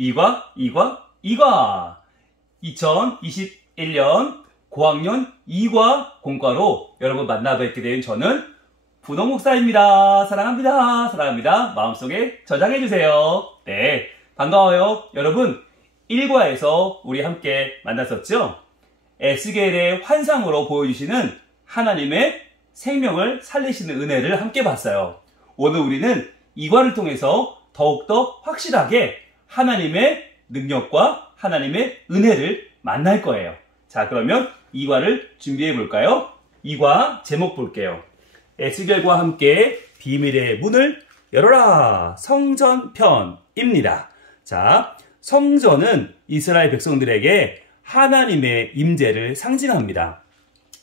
이과, 이과, 이과. 2021년 고학년 이과 공과로 여러분 만나뵙게 된 저는 분홍 목사입니다. 사랑합니다. 사랑합니다. 마음속에 저장해주세요. 네, 반가워요. 여러분, 1과에서 우리 함께 만났었죠? 에스겔의 환상으로 보여주시는 하나님의 생명을 살리시는 은혜를 함께 봤어요. 오늘 우리는 2과를 통해서 더욱더 확실하게 하나님의 능력과 하나님의 은혜를 만날 거예요. 자, 그러면 2과를 준비해 볼까요? 2과 제목 볼게요. 에스겔과 함께 비밀의 문을 열어라. 성전편입니다. 자, 성전은 이스라엘 백성들에게 하나님의 임재를 상징합니다.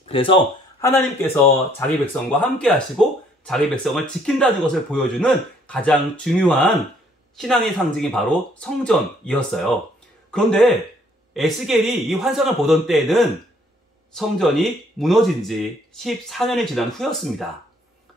그래서 하나님께서 자기 백성과 함께 하시고 자기 백성을 지킨다는 것을 보여주는 가장 중요한 신앙의 상징이 바로 성전이었어요. 그런데 에스겔이 이 환상을 보던 때에는 성전이 무너진 지 14년이 지난 후였습니다.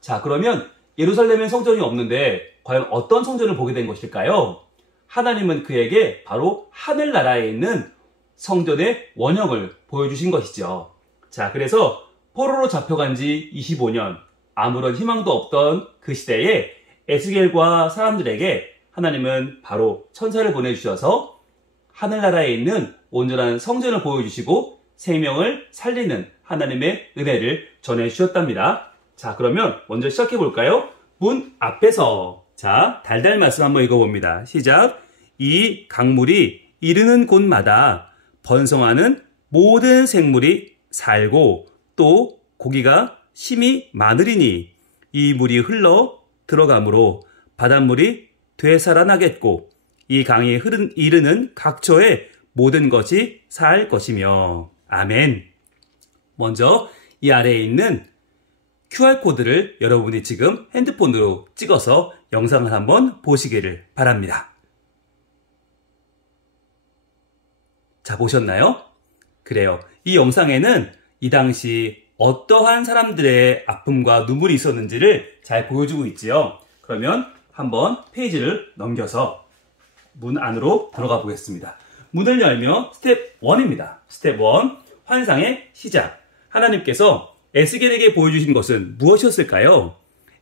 자, 그러면 예루살렘엔 성전이 없는데 과연 어떤 성전을 보게 된 것일까요? 하나님은 그에게 바로 하늘나라에 있는 성전의 원형을 보여주신 것이죠. 자, 그래서 포로로 잡혀간 지 25년, 아무런 희망도 없던 그 시대에 에스겔과 사람들에게 하나님은 바로 천사를 보내주셔서 하늘나라에 있는 온전한 성전을 보여주시고 생명을 살리는 하나님의 은혜를 전해주셨답니다. 자, 그러면 먼저 시작해 볼까요? 문 앞에서. 자, 달달 말씀 한번 읽어봅니다. 시작. 이 강물이 이르는 곳마다 번성하는 모든 생물이 살고 또 고기가 심히 많으리니 이 물이 흘러 들어가므로 바닷물이 되살아나겠고 이 강이 이르는 각처의 모든 것이 살 것이며. 아멘. 먼저 이 아래에 있는 QR코드를 여러분이 지금 핸드폰으로 찍어서 영상을 한번 보시기를 바랍니다. 자, 보셨나요? 그래요. 이 영상에는 이 당시 어떠한 사람들의 아픔과 눈물이 있었는지를 잘 보여주고 있지요. 그러면 한번 페이지를 넘겨서 문 안으로 들어가 보겠습니다. 문을 열며 스텝 1입니다. 스텝 1, 환상의 시작. 하나님께서 에스겔에게 보여주신 것은 무엇이었을까요?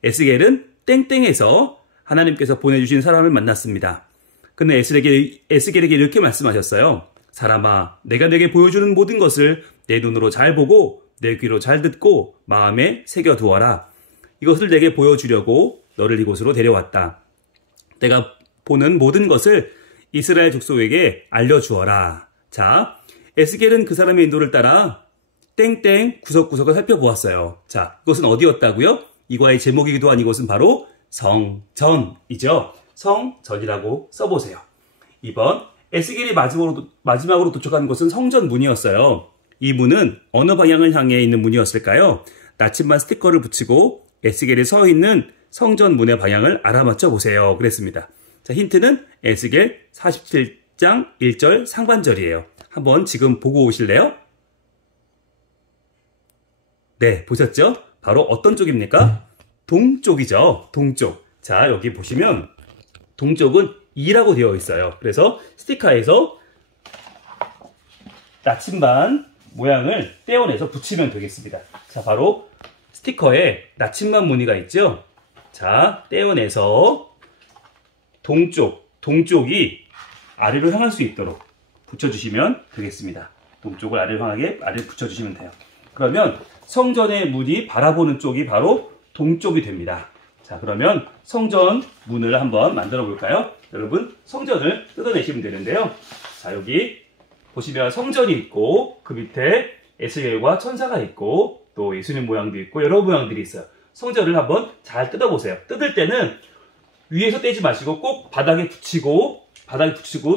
에스겔은 땡땡에서 하나님께서 보내주신 사람을 만났습니다. 그는 에스겔에게 이렇게 말씀하셨어요. 사람아, 내가 내게 보여주는 모든 것을 내 눈으로 잘 보고 내 귀로 잘 듣고 마음에 새겨두어라. 이것을 내게 보여주려고 너를 이곳으로 데려왔다. 내가 보는 모든 것을 이스라엘 족속에게 알려주어라. 자, 에스겔은 그 사람의 인도를 따라 땡땡 구석구석을 살펴보았어요. 자, 이것은 어디였다고요? 이과의 제목이기도 한 이곳은 바로 성전이죠. 성전이라고 써보세요. 2번, 에스겔이 마지막으로 도착한 곳은 성전 문이었어요. 이 문은 어느 방향을 향해 있는 문이었을까요? 나침반 스티커를 붙이고 에스겔이 서 있는 성전 문의 방향을 알아맞혀 보세요. 그랬습니다. 자, 힌트는 에스겔 47장 1절 상반절이에요. 한번 지금 보고 오실래요? 네, 보셨죠? 바로 어떤 쪽입니까? 동쪽이죠. 동쪽. 자, 여기 보시면 동쪽은 2라고 되어 있어요. 그래서 스티커에서 나침반 모양을 떼어내서 붙이면 되겠습니다. 자, 바로 스티커에 나침반 무늬가 있죠? 자, 떼어내서 동쪽이 아래로 향할 수 있도록 붙여주시면 되겠습니다. 동쪽을 아래로 향하게 아래로 붙여주시면 돼요. 그러면 성전의 문이 바라보는 쪽이 바로 동쪽이 됩니다. 자, 그러면 성전 문을 한번 만들어 볼까요? 여러분, 성전을 뜯어내시면 되는데요. 자, 여기 보시면 성전이 있고 그 밑에 에스겔과 천사가 있고 또 예수님 모양도 있고 여러 모양들이 있어요. 성전을 한번 잘 뜯어보세요. 뜯을 때는 위에서 떼지 마시고 꼭 바닥에 붙이고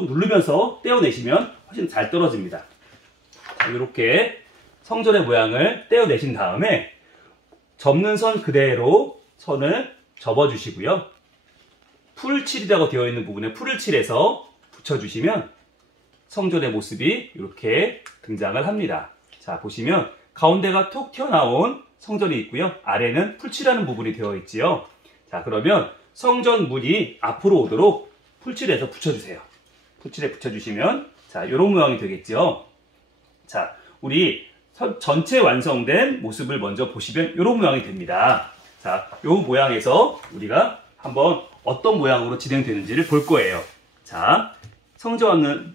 누르면서 떼어내시면 훨씬 잘 떨어집니다. 자, 이렇게 성전의 모양을 떼어내신 다음에 접는 선 그대로 선을 접어주시고요. 풀칠이라고 되어 있는 부분에 풀을 칠해서 붙여주시면 성전의 모습이 이렇게 등장을 합니다. 자, 보시면 가운데가 톡 튀어나온 성전이 있고요. 아래는 풀칠하는 부분이 되어 있지요. 자, 그러면 성전 문이 앞으로 오도록 풀칠해서 붙여주세요. 붓질에 붙여주시면 자, 이런 모양이 되겠죠. 자, 우리 전체 완성된 모습을 먼저 보시면 이런 모양이 됩니다. 자, 이 모양에서 우리가 한번 어떤 모양으로 진행되는지를 볼 거예요. 자, 성전을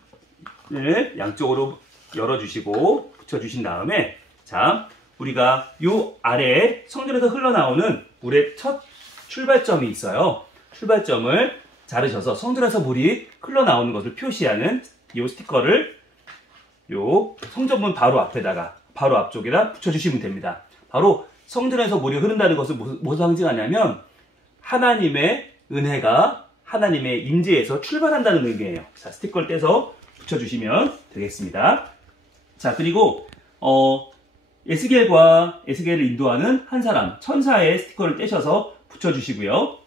양쪽으로 열어주시고 붙여주신 다음에 자, 우리가 이 아래에 성전에서 흘러나오는 물의 첫 출발점이 있어요. 출발점을 자르셔서 성전에서 물이 흘러나오는 것을 표시하는 이 스티커를 요 성전문 바로 앞에다가 바로 앞쪽에다 붙여주시면 됩니다. 바로 성전에서 물이 흐른다는 것을 무엇을 상징하냐면 하나님의 은혜가 하나님의 임재에서 출발한다는 의미예요. 자, 스티커를 떼서 붙여주시면 되겠습니다. 자, 그리고 에스겔을 인도하는 한 사람, 천사의 스티커를 떼셔서 붙여주시고요.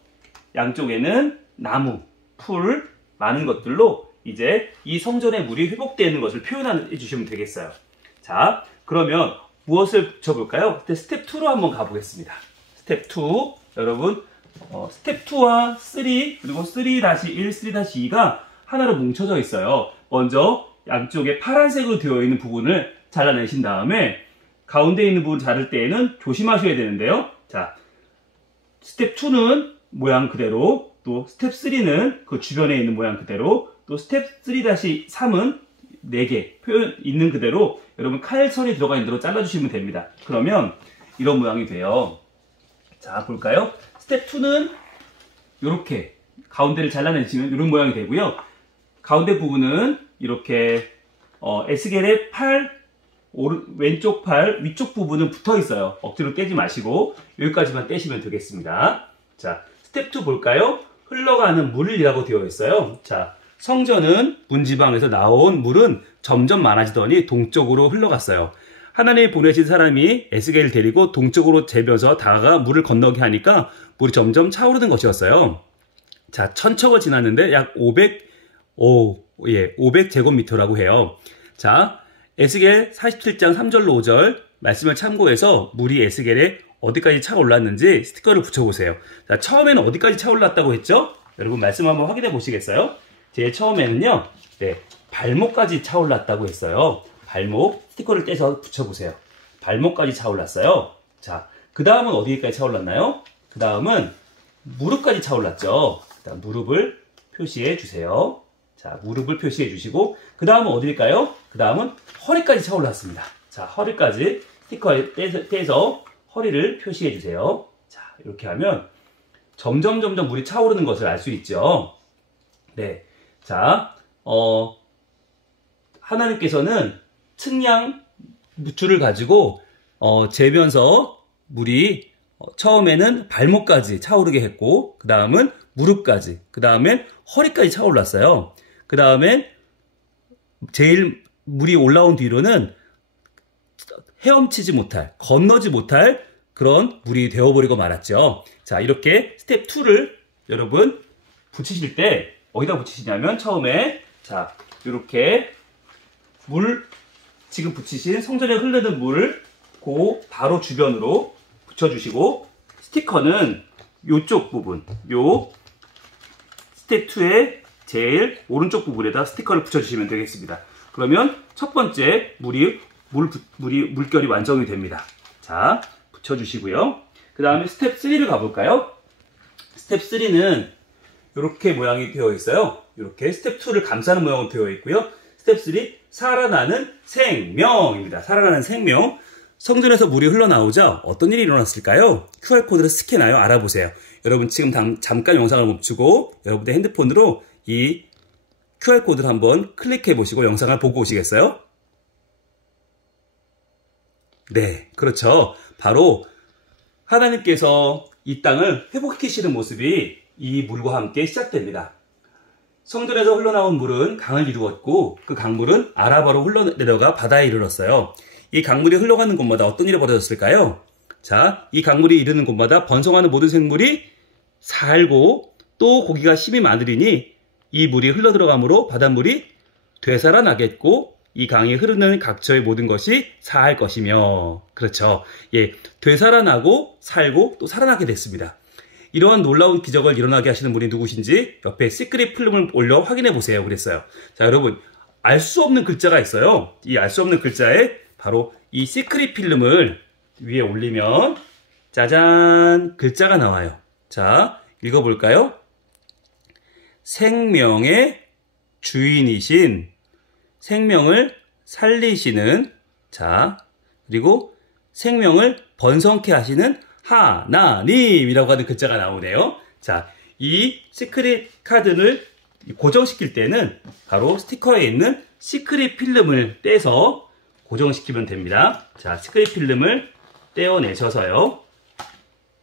양쪽에는 나무, 풀, 많은 것들로 이제 이 성전의 물이 회복되는 것을 표현해 주시면 되겠어요. 자, 그러면 무엇을 붙여볼까요? 스텝 2로 한번 가보겠습니다. 스텝 2, 여러분, 스텝 2와 3, 그리고 3-1, 3-2가 하나로 뭉쳐져 있어요. 먼저 양쪽에 파란색으로 되어 있는 부분을 잘라내신 다음에 가운데 있는 부분 자를 때에는 조심하셔야 되는데요. 자, 스텝 2는 모양 그대로, 또 스텝 3는 그 주변에 있는 모양 그대로, 또 스텝 3-3은 4개 표현 있는 그대로 여러분 칼선이 들어가 있는 대로 잘라주시면 됩니다. 그러면 이런 모양이 돼요. 자, 볼까요? 스텝 2는 이렇게 가운데를 잘라내시면 이런 모양이 되고요. 가운데 부분은 이렇게 에스겔의 왼쪽 팔 위쪽 부분은 붙어 있어요. 억지로 떼지 마시고 여기까지만 떼시면 되겠습니다. 자, 스텝 2 볼까요? 흘러가는 물이라고 되어 있어요. 자, 성전은 문지방에서 나온 물은 점점 많아지더니 동쪽으로 흘러갔어요. 하나님이 보내신 사람이 에스겔을 데리고 동쪽으로 재면서 다가가 물을 건너게 하니까 물이 점점 차오르는 것이었어요. 자, 1000척을 지났는데 약 500제곱미터라고 해요. 자, 에스겔 47장 3절로 5절 말씀을 참고해서 물이 에스겔에 어디까지 차올랐는지 스티커를 붙여보세요. 자, 처음에는 어디까지 차올랐다고 했죠? 여러분 말씀 한번 확인해 보시겠어요? 제일 처음에는요, 네, 발목까지 차올랐다고 했어요. 발목 스티커를 떼서 붙여보세요. 발목까지 차올랐어요. 자, 그 다음은 어디까지 차올랐나요? 그 다음은 무릎까지 차올랐죠. 일단 무릎을 표시해 주세요. 자, 무릎을 표시해 주시고 그 다음은 어디일까요? 그 다음은 허리까지 차올랐습니다. 자, 허리까지 스티커에 떼서 허리를 표시해 주세요. 자, 이렇게 하면 점점 물이 차오르는 것을 알 수 있죠. 네, 자, 하나님께서는 측량 줄을 가지고 재면서 물이 처음에는 발목까지 차오르게 했고 그 다음은 무릎까지, 그 다음엔 허리까지 차올랐어요. 그 다음엔 제일 물이 올라온 뒤로는 헤엄치지 못할, 건너지 못할 그런 물이 되어버리고 말았죠. 자, 이렇게 스텝 2를 여러분 붙이실 때 어디다 붙이시냐면 처음에 자, 이렇게 지금 붙이신 성전에 흐르는 물을 그 바로 주변으로 붙여주시고 스티커는 요쪽 부분, 요 스텝 2의 제일 오른쪽 부분에다 스티커를 붙여주시면 되겠습니다. 그러면 첫 번째 물결이 완성이 됩니다. 자, 붙여주시고요. 그 다음에 스텝 3를 가볼까요? 스텝 3는 이렇게 모양이 되어 있어요. 이렇게 스텝 2를 감싸는 모양으로 되어 있고요. 스텝 3, 살아나는 생명입니다. 살아나는 생명. 성전에서 물이 흘러나오자 어떤 일이 일어났을까요? QR코드를 스캔하여 알아보세요. 여러분 지금 잠깐 영상을 멈추고 여러분의 핸드폰으로 이 QR코드를 한번 클릭해 보시고 영상을 보고 오시겠어요? 네, 그렇죠. 바로 하나님께서 이 땅을 회복시키시는 모습이 이 물과 함께 시작됩니다. 성전에서 흘러나온 물은 강을 이루었고 그 강물은 아라바로 흘러내려가 바다에 이르렀어요. 이 강물이 흘러가는 곳마다 어떤 일이 벌어졌을까요? 자, 이 강물이 이르는 곳마다 번성하는 모든 생물이 살고 또 고기가 힘이 많으리니 이 물이 흘러들어가므로 바닷물이 되살아나겠고 이 강이 흐르는 각처의 모든 것이 사할 것이며. 그렇죠. 예, 되살아나고 살고 또 살아나게 됐습니다. 이러한 놀라운 기적을 일어나게 하시는 분이 누구신지 옆에 시크릿 필름을 올려 확인해 보세요. 그랬어요. 자, 여러분, 알 수 없는 글자가 있어요. 이 알 수 없는 글자에 바로 이 시크릿 필름을 위에 올리면 짜잔! 글자가 나와요. 자, 읽어볼까요? 생명의 주인이신, 생명을 살리시는, 자, 그리고 생명을 번성케 하시는 하나님이라고 하는 글자가 나오네요. 자, 이 시크릿 카드를 고정시킬 때는 바로 스티커에 있는 시크릿 필름을 떼서 고정시키면 됩니다. 자, 시크릿 필름을 떼어내셔서요.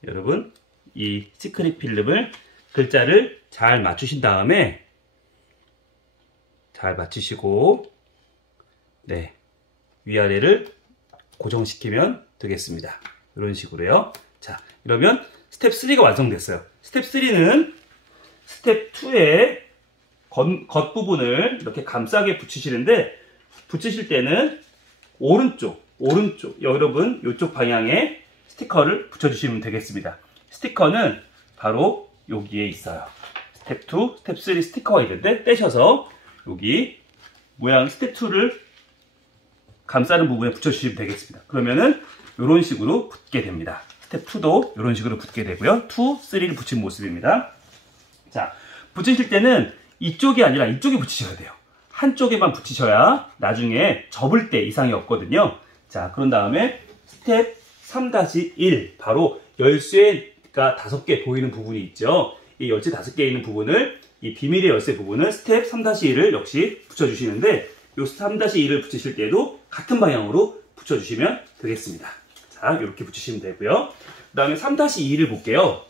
여러분, 이 시크릿 필름을 글자를 잘 맞추신 다음에 잘 맞추시고 네, 위아래를 고정시키면 되겠습니다. 이런 식으로요. 자, 이러면 스텝 3가 완성됐어요. 스텝 3는 스텝 2의 겉부분을 이렇게 감싸게 붙이시는데, 붙이실 때는 오른쪽, 여러분 이쪽 방향에 스티커를 붙여주시면 되겠습니다. 스티커는 바로 여기에 있어요. 스텝 2, 스텝 3 스티커가 있는데 떼셔서 여기 모양 스텝 2를 감싸는 부분에 붙여주시면 되겠습니다. 그러면은 이런 식으로 붙게 됩니다. 스텝 2도 이런 식으로 붙게 되고요. 2, 3를 붙인 모습입니다. 자, 붙이실 때는 이쪽이 아니라 이쪽에 붙이셔야 돼요. 한쪽에만 붙이셔야 나중에 접을 때 이상이 없거든요. 자, 그런 다음에 스텝 3-1, 바로 열쇠가 5개 보이는 부분이 있죠. 이 열쇠 5개 있는 부분을, 이 비밀의 열쇠 부분은 스텝 3-1을 역시 붙여주시는데, 이 3-1을 붙이실 때도 같은 방향으로 붙여주시면 되겠습니다. 자, 이렇게 붙이시면 되고요. 그 다음에 3-2를 볼게요.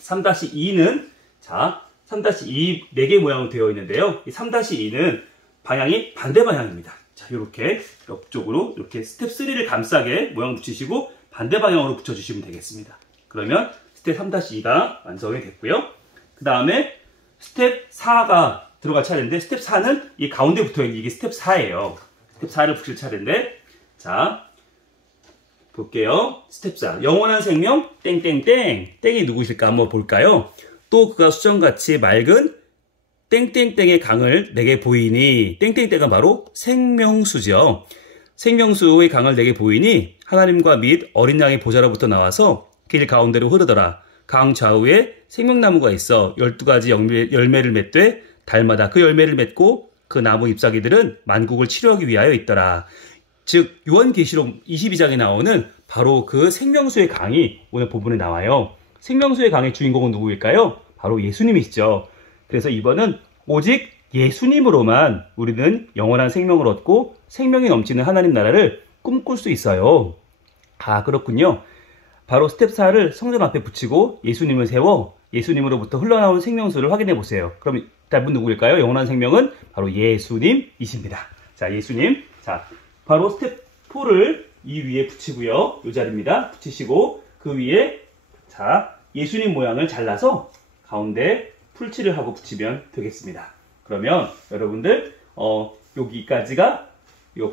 3-2는, 자, 3-2 4개 모양으로 되어 있는데요. 이 3-2는 방향이 반대 방향입니다. 자, 이렇게 옆쪽으로 이렇게 스텝 3를 감싸게 모양 붙이시고 반대 방향으로 붙여주시면 되겠습니다. 그러면 스텝 3-2가 완성이 됐고요. 그 다음에 스텝 4가 들어갈 차례인데, 스텝 4는 이 가운데 붙어있는 이게 스텝 4예요. 스텝 4를 붙일 차례인데, 자, 볼게요. 스텝 4. 영원한 생명, 땡땡땡. 땡이 누구실까 한번 볼까요? 또 그가 수정같이 맑은 땡땡땡의 강을 내게 보이니, 땡땡땡은 바로 생명수죠. 생명수의 강을 내게 보이니 하나님과 및 어린 양의 보좌로부터 나와서 길 가운데로 흐르더라. 강 좌우에 생명나무가 있어 12가지 열매를 맺되 달마다 그 열매를 맺고 그 나무 잎사귀들은 만국을 치료하기 위하여 있더라. 즉 요한계시록 22장에 나오는 바로 그 생명수의 강이 오늘 본문에 나와요. 생명수의 강의 주인공은 누구일까요? 바로 예수님이시죠. 그래서 이번은 오직 예수님으로만 우리는 영원한 생명을 얻고 생명이 넘치는 하나님 나라를 꿈꿀 수 있어요. 아, 그렇군요. 바로 스텝 4를 성전 앞에 붙이고 예수님을 세워 예수님으로부터 흘러나온 생명수를 확인해 보세요. 그럼 답은 누구일까요? 영원한 생명은 바로 예수님이십니다. 자, 예수님. 자, 바로 스텝 4를 이 위에 붙이고요. 이 자리입니다. 붙이시고 그 위에, 자, 예수님 모양을 잘라서 가운데 풀칠을 하고 붙이면 되겠습니다. 그러면 여러분들 여기까지가 요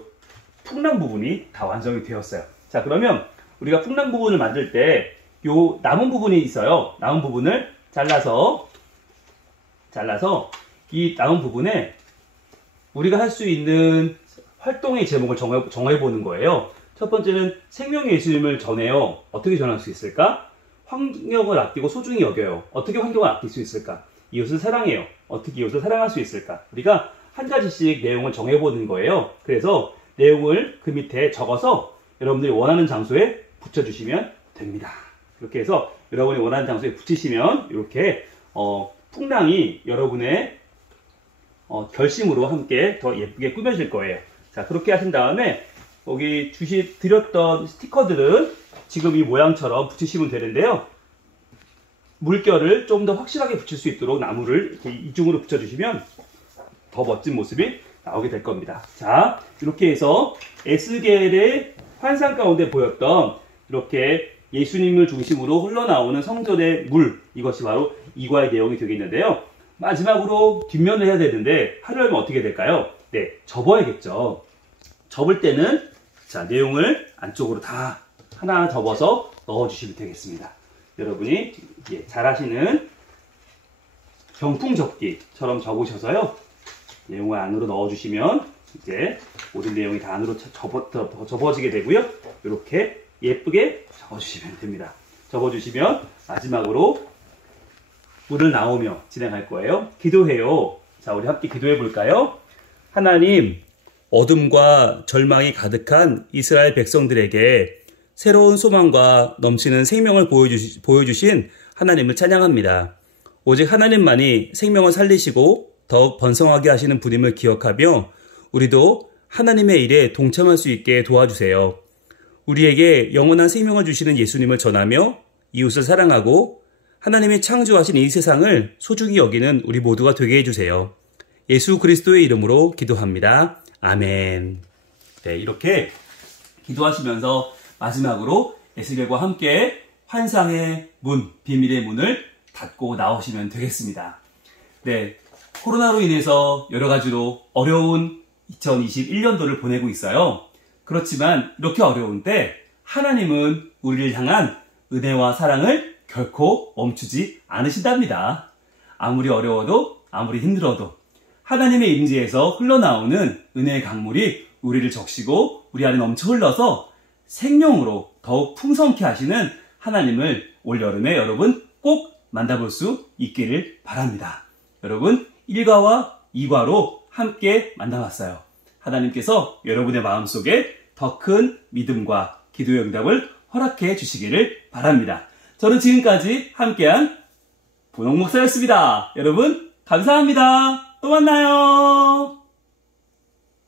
풍랑 부분이 다 완성이 되었어요. 자, 그러면 우리가 풍랑 부분을 만들 때 요 남은 부분이 있어요. 남은 부분을 잘라서 이 남은 부분에 우리가 할 수 있는 활동의 제목을 정해보는 거예요. 첫 번째는 생명 예수님을 전해요. 어떻게 전할 수 있을까? 환경을 아끼고 소중히 여겨요. 어떻게 환경을 아낄 수 있을까? 이웃을 사랑해요. 어떻게 이웃을 사랑할 수 있을까? 우리가 한 가지씩 내용을 정해보는 거예요. 그래서 내용을 그 밑에 적어서 여러분들이 원하는 장소에 붙여주시면 됩니다. 이렇게 해서 여러분이 원하는 장소에 붙이시면 이렇게 풍랑이 여러분의 결심으로 함께 더 예쁘게 꾸며질 거예요. 자, 그렇게 하신 다음에 여기 드렸던 스티커들은 지금 이 모양처럼 붙이시면 되는데요. 물결을 좀 더 확실하게 붙일 수 있도록 나무를 이렇게 이중으로 붙여주시면 더 멋진 모습이 나오게 될 겁니다. 자, 이렇게 해서 에스겔의 환상 가운데 보였던 이렇게 예수님을 중심으로 흘러나오는 성전의 물, 이것이 바로 이과의 내용이 되겠는데요. 마지막으로 뒷면을 해야 되는데 하려면 어떻게 될까요? 네, 접어야겠죠. 접을 때는 자, 내용을 안쪽으로 다 하나 접어서 넣어주시면 되겠습니다. 여러분이 잘 하시는 병풍 접기처럼 적으셔서요. 내용을 안으로 넣어주시면 이제 모든 내용이 다 안으로 접어지게 되고요. 이렇게 예쁘게 적어주시면 됩니다. 접어주시면 마지막으로 물을 나오며 진행할 거예요. 기도해요. 자, 우리 함께 기도해 볼까요? 하나님, 어둠과 절망이 가득한 이스라엘 백성들에게 새로운 소망과 넘치는 생명을 보여주신 하나님을 찬양합니다. 오직 하나님만이 생명을 살리시고 더욱 번성하게 하시는 분임을 기억하며 우리도 하나님의 일에 동참할 수 있게 도와주세요. 우리에게 영원한 생명을 주시는 예수님을 전하며 이웃을 사랑하고 하나님이 창조하신 이 세상을 소중히 여기는 우리 모두가 되게 해주세요. 예수 그리스도의 이름으로 기도합니다. 아멘. 네, 이렇게 기도하시면서 마지막으로 에스겔과 함께 환상의 문, 비밀의 문을 닫고 나오시면 되겠습니다. 네, 코로나로 인해서 여러 가지로 어려운 2021년도를 보내고 있어요. 그렇지만 이렇게 어려운 때 하나님은 우리를 향한 은혜와 사랑을 결코 멈추지 않으신답니다. 아무리 어려워도 아무리 힘들어도 하나님의 임재에서 흘러나오는 은혜의 강물이 우리를 적시고 우리 안에 넘쳐 흘러서 생명으로 더욱 풍성케 하시는 하나님을 올여름에 여러분 꼭 만나볼 수 있기를 바랍니다. 여러분 1과와 2과로 함께 만나봤어요. 하나님께서 여러분의 마음속에 더 큰 믿음과 기도의 응답을 허락해 주시기를 바랍니다. 저는 지금까지 함께한 분홍 목사였습니다. 여러분 감사합니다. 또 만나요.